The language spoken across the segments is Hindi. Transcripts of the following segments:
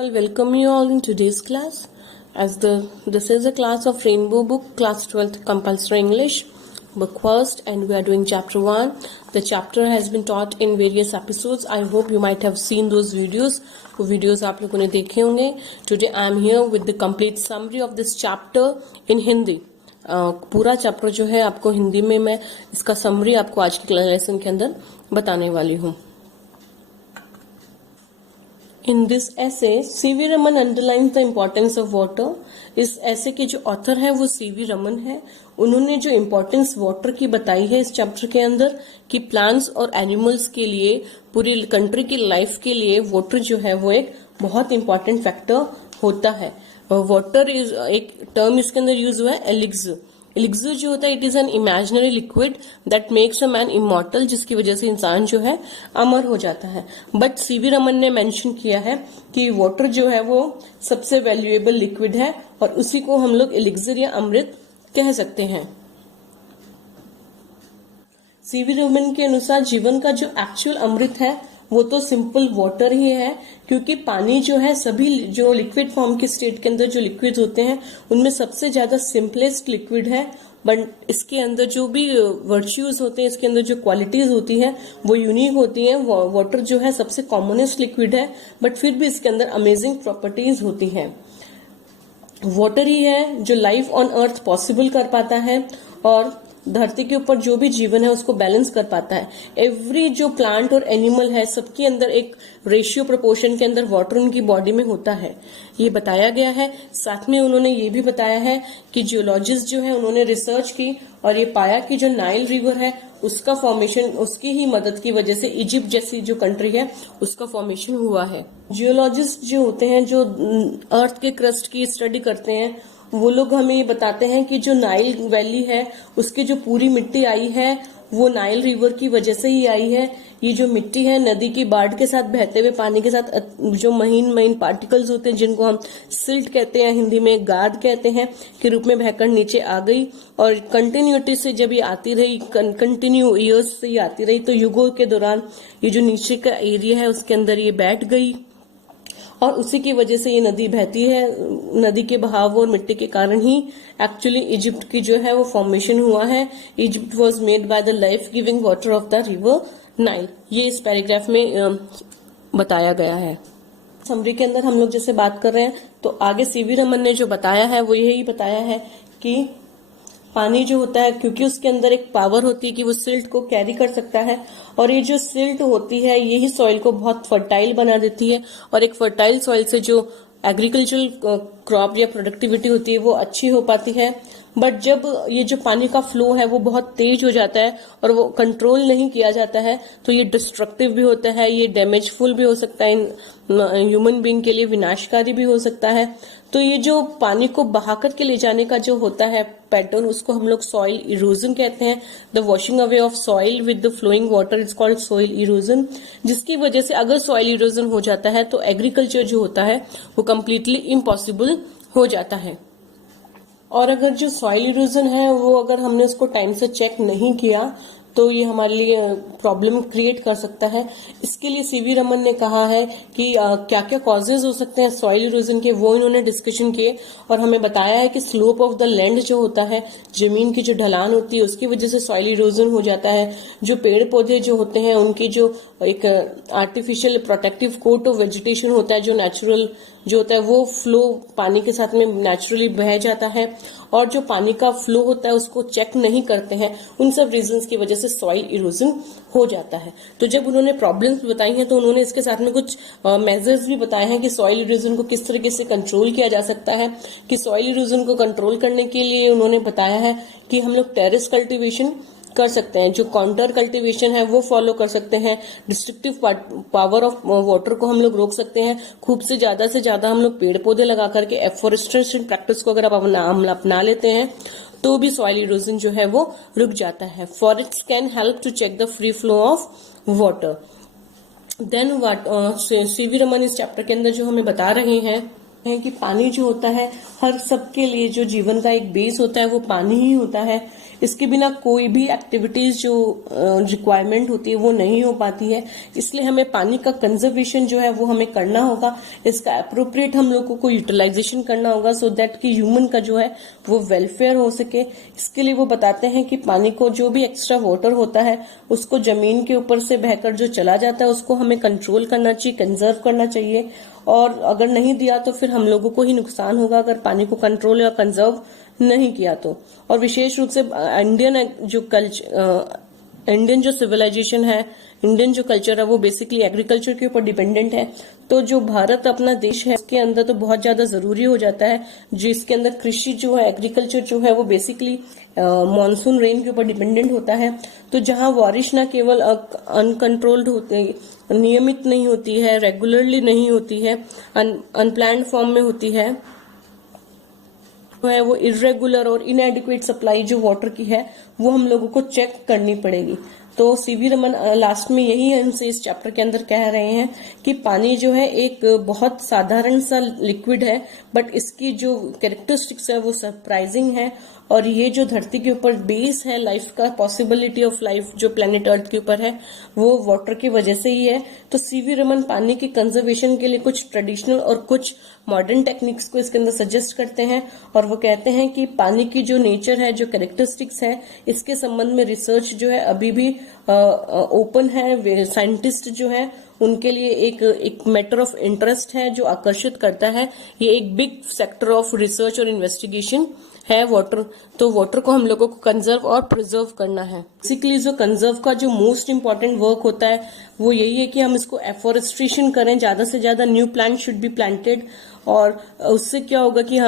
Well, welcome you all in today's class. This is a class of Rainbow Book, class 12th compulsory English, book first, and we are doing chapter 1. The chapter has been taught in various episodes. I hope you might have seen those videos. वो videos आप लोगों ने देखे होंगे. Today I am here with the complete summary of this chapter in Hindi. पूरा चैप्टर जो है आपको हिंदी में मैं इसका समरी आपको आज के लेसन के अंदर बताने वाली हूँ. In this essay, C.V. Raman underlines the importance of water. इस ऐसे के जो ऑथर है वो C.V. रमन है. उन्होंने जो इम्पोर्टेंस वाटर की बताई है इस चैप्टर के अंदर कि प्लांट्स और एनिमल्स के लिए, पूरी कंट्री की लाइफ के लिए वाटर जो है वो एक बहुत इंपॉर्टेंट फैक्टर होता है. वाटर इज एक टर्म इसके अंदर यूज हुआ है एलिक्सर. एलिक्सर जो होता है it is an imaginary liquid that makes a man immortal, जिसकी वजह से इंसान जो है अमर हो जाता है. बट सीवी रमन ने मेंशन किया है कि वाटर जो है वो सबसे वैल्यूएबल लिक्विड है और उसी को हम लोग एलिक्सर या अमृत कह सकते हैं. सीवी रमन के अनुसार जीवन का जो एक्चुअल अमृत है वो तो सिंपल वाटर ही है, क्योंकि पानी जो है सभी जो लिक्विड फॉर्म के स्टेट के अंदर जो लिक्विड होते हैं उनमें सबसे ज्यादा सिंपलेस्ट लिक्विड है. बट इसके अंदर जो भी वर्च्यूज होते हैं, इसके अंदर जो क्वालिटीज होती है वो यूनिक होती है. वाटर जो है सबसे कॉमनेस्ट लिक्विड है, बट फिर भी इसके अंदर अमेजिंग प्रॉपर्टीज होती है. वाटर ही है जो लाइफ ऑन अर्थ पॉसिबल कर पाता है और धरती के ऊपर जो भी जीवन है उसको बैलेंस कर पाता है. एवरी जो प्लांट और एनिमल है सबके अंदर एक रेशियो प्रोपोर्शन के अंदर वाटर उनकी बॉडी में होता है, ये बताया गया है. साथ में उन्होंने ये भी बताया है कि जियोलॉजिस्ट जो है उन्होंने रिसर्च की और ये पाया कि जो नाइल रिवर है उसका फॉर्मेशन उसकी ही मदद की वजह से इजिप्ट जैसी जो कंट्री है उसका फॉर्मेशन हुआ है. जियोलॉजिस्ट जो होते हैं जो अर्थ के क्रस्ट की स्टडी करते हैं वो लोग हमें ये बताते हैं कि जो नाइल वैली है उसकी जो पूरी मिट्टी आई है वो नाइल रिवर की वजह से ही आई है. ये जो मिट्टी है नदी की बाढ़ के साथ बहते हुए पानी के साथ जो महीन महीन पार्टिकल्स होते हैं जिनको हम सिल्ट कहते हैं, हिंदी में गाद कहते हैं, के रूप में बहकर नीचे आ गई और कंटिन्यूटी से जब ये आती रही, कंटिन्यू ईयर्स से ये आती रही, तो युगों के दौरान ये जो नीचे का एरिया है उसके अंदर ये बैठ गई और उसी की वजह से ये नदी बहती है. नदी के बहाव और मिट्टी के कारण ही एक्चुअली इजिप्ट की जो है वो फॉर्मेशन हुआ है. Egypt was made by the life giving water of the river Nile. ये इस पैराग्राफ में बताया गया है. समरी के अंदर हम लोग जैसे बात कर रहे हैं तो आगे सीवी रमन ने जो बताया है वो यही बताया है कि पानी जो होता है क्योंकि उसके अंदर एक पावर होती है कि वो सिल्ट को कैरी कर सकता है और ये जो सिल्ट होती है यही सॉइल को बहुत फर्टाइल बना देती है और एक फर्टाइल सॉइल से जो एग्रीकल्चरल क्रॉप या प्रोडक्टिविटी होती है वो अच्छी हो पाती है. बट जब ये जो पानी का फ्लो है वो बहुत तेज हो जाता है और वो कंट्रोल नहीं किया जाता है तो ये डिस्ट्रक्टिव भी होता है, ये डैमेजफुल भी हो सकता है, ह्यूमन बीइंग के लिए विनाशकारी भी हो सकता है. तो ये जो पानी को बहाकर के ले जाने का जो होता है पैटर्न उसको हम लोग सॉइल इरोजन कहते हैं. The washing away of soil with the flowing water is called soil erosion, जिसकी वजह से अगर सॉइल इरोजन हो जाता है तो एग्रीकल्चर जो होता है वो कम्प्लीटली इम्पॉसिबल हो जाता है. और अगर जो सॉइल इरोजन है वो अगर हमने उसको टाइम से चेक नहीं किया तो ये हमारे लिए प्रॉब्लम क्रिएट कर सकता है. इसके लिए सीवी रमन ने कहा है कि क्या क्या कॉजेज हो सकते हैं सॉइल इरोजन के, वो इन्होंने डिस्कशन किए और हमें बताया है कि स्लोप ऑफ द लैंड जो होता है, जमीन की जो ढलान होती है उसकी वजह से सॉइल इरोजन हो जाता है. जो पेड़ पौधे जो होते हैं उनकी जो एक artificial protective coat of vegetation होता है, जो नेचुरल जो होता है वो फ्लो पानी के साथ में नेचुरली बह जाता है और जो पानी का फ्लो होता है उसको चेक नहीं करते हैं. उन सब रीजंस की वजह से सॉइल इरोजन हो जाता है. तो जब उन्होंने प्रॉब्लम्स बताई हैं तो उन्होंने इसके साथ में कुछ मेजर्स भी बताए हैं कि सॉइल इरोजन को किस तरीके से कंट्रोल किया जा सकता है. कि सॉइल इरोजन को कंट्रोल करने के लिए उन्होंने बताया है कि हम लोग टेरेस कल्टीवेशन कर सकते हैं, जो काउंटर कल्टीवेशन है वो फॉलो कर सकते हैं. डिस्ट्रक्टिव पावर ऑफ वाटर को हम लोग रोक सकते हैं. खूब से ज्यादा हम लोग पेड़ पौधे लगा करके एफोरेस्टेशन प्रैक्टिस को अगर आप अपना लेते हैं तो भी सॉइल इरोजन जो है वो रुक जाता है. Forest can help to check the free flow of water. Then what C V Raman इस चैप्टर के अंदर जो हमें बता रहे हैं है कि पानी जो होता है हर सबके लिए जो जीवन का एक बेस होता है वो पानी ही होता है। इसके बिना कोई भी एक्टिविटीज जो रिक्वायरमेंट होती है वो नहीं हो पाती है। इसलिए हमें पानी का कंजर्वेशन जो है वो हमें करना होगा, इसका अप्रोप्रिएट हम लोगों को यूटिलाइजेशन करना होगा सो दैट कि ह्यूमन का जो है वो वेलफेयर हो सके। इसके लिए वो बताते हैं कि पानी को जो भी एक्स्ट्रा वाटर होता है उसको जमीन के ऊपर से बहकर जो चला जाता है उसको हमें कंट्रोल करना चाहिए, कंजर्व करना चाहिए। और अगर नहीं दिया तो फिर हम लोगों को ही नुकसान होगा अगर पानी को कंट्रोल या कंजर्व नहीं किया तो। और विशेष रूप से इंडियन जो सिविलाइजेशन है, इंडियन जो कल्चर है वो बेसिकली एग्रीकल्चर के ऊपर डिपेंडेंट है। तो जो भारत अपना देश है उसके अंदर तो बहुत ज्यादा जरूरी हो जाता है, जिसके अंदर कृषि जो है, एग्रीकल्चर जो है वो बेसिकली मॉनसून रेन के ऊपर डिपेंडेंट होता है। तो जहां बारिश ना केवल अनकंट्रोल्ड होते, नियमित नहीं होती है, रेगुलरली नहीं होती है, अनप्लान्ड फॉर्म में होती है वो इरेगुलर और इनएडिक्वेट सप्लाई जो वाटर की है वो हम लोगों को चेक करनी पड़ेगी। तो सीवी रमन लास्ट में यही हमसे इस चैप्टर के अंदर कह रहे हैं कि पानी जो है एक बहुत साधारण सा लिक्विड है, बट इसकी जो कैरेक्टरिस्टिक्स है वो सरप्राइजिंग है। और ये जो धरती के ऊपर बेस है लाइफ का, पॉसिबिलिटी ऑफ लाइफ जो प्लेनेट अर्थ के ऊपर है वो वाटर की वजह से ही है। तो सीवी रमन पानी की कंजर्वेशन के लिए कुछ ट्रेडिशनल और कुछ मॉडर्न टेक्निक्स को इसके अंदर सजेस्ट करते हैं। और वो कहते हैं कि पानी की जो नेचर है, जो कैरेक्टरिस्टिक्स है, इसके संबंध में रिसर्च जो है अभी भी ओपन है। साइंटिस्ट जो है उनके लिए एक मैटर ऑफ इंटरेस्ट है जो आकर्षित करता है। ये एक बिग सेक्टर ऑफ रिसर्च और इन्वेस्टिगेशन है वाटर। तो वाटर को हम लोगों को कंजर्व और प्रिजर्व करना है। बेसिकली जो कंजर्व का जो मोस्ट इंपॉर्टेंट वर्क होता है वो यही है कि हम इसको एफोरेस्ट्रेशन करें, ज्यादा से ज्यादा new plant should be planted. और उससे क्या होगा कि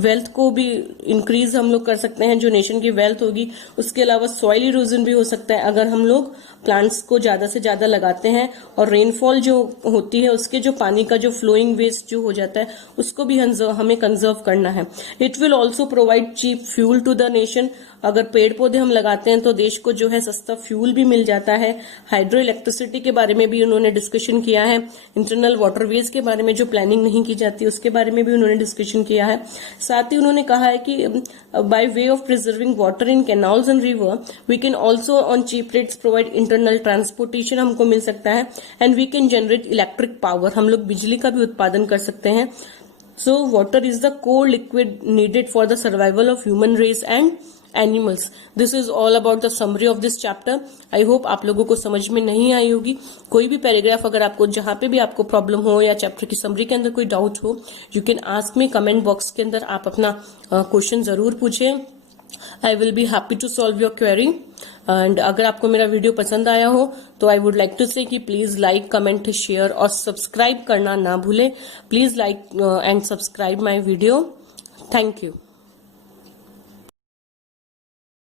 वेल्थ को भी इंक्रीज हम लोग कर सकते हैं, जो नेशन की वेल्थ होगी। उसके अलावा सॉइल इरोजन भी हो सकता है अगर हम लोग प्लांट्स को ज्यादा से ज्यादा लगाते हैं। और रेनफॉल जो होती है उसके जो पानी का जो फ्लोइंग वेस्ट जो हो जाता है उसको भी हमें कंजर्व करना है। It will also provide cheap fuel to the nation. अगर पेड़ पौधे हम लगाते हैं तो देश को जो है सस्ता फ्यूल भी मिल जाता है। हाइड्रो इलेक्ट्रिसिटी के बारे में भी उन्होंने डिस्कशन किया है। इंटरनल वाटरवेज के बारे में जो प्लानिंग नहीं की जाती उसके बारे में भी उन्होंने डिस्कशन किया है। साथ ही उन्होंने कहा है कि by way of preserving water in canals and river we can also on cheap rates provide internal transportation हमको मिल सकता है। And we can generate electric power, हम लोग बिजली का भी उत्पादन कर सकते हैं। So water is the core liquid needed for the survival of human race and animals. This is all about the summary of this chapter. I hope आप लोगों को समझ में नहीं आई होगी। कोई भी पैराग्राफ अगर आपको जहां पे भी आपको प्रॉब्लम हो या चैप्टर की समरी के अंदर कोई डाउट हो, you can ask me. Comment box के अंदर आप अपना क्वेश्चन जरूर पूछें। I will be happy to solve your query. And अगर आपको मेरा वीडियो पसंद आया हो तो आई वुड लाइक टू से कि प्लीज लाइक, कमेंट, शेयर और सब्सक्राइब करना ना भूलें। Please like and subscribe my video. Thank you.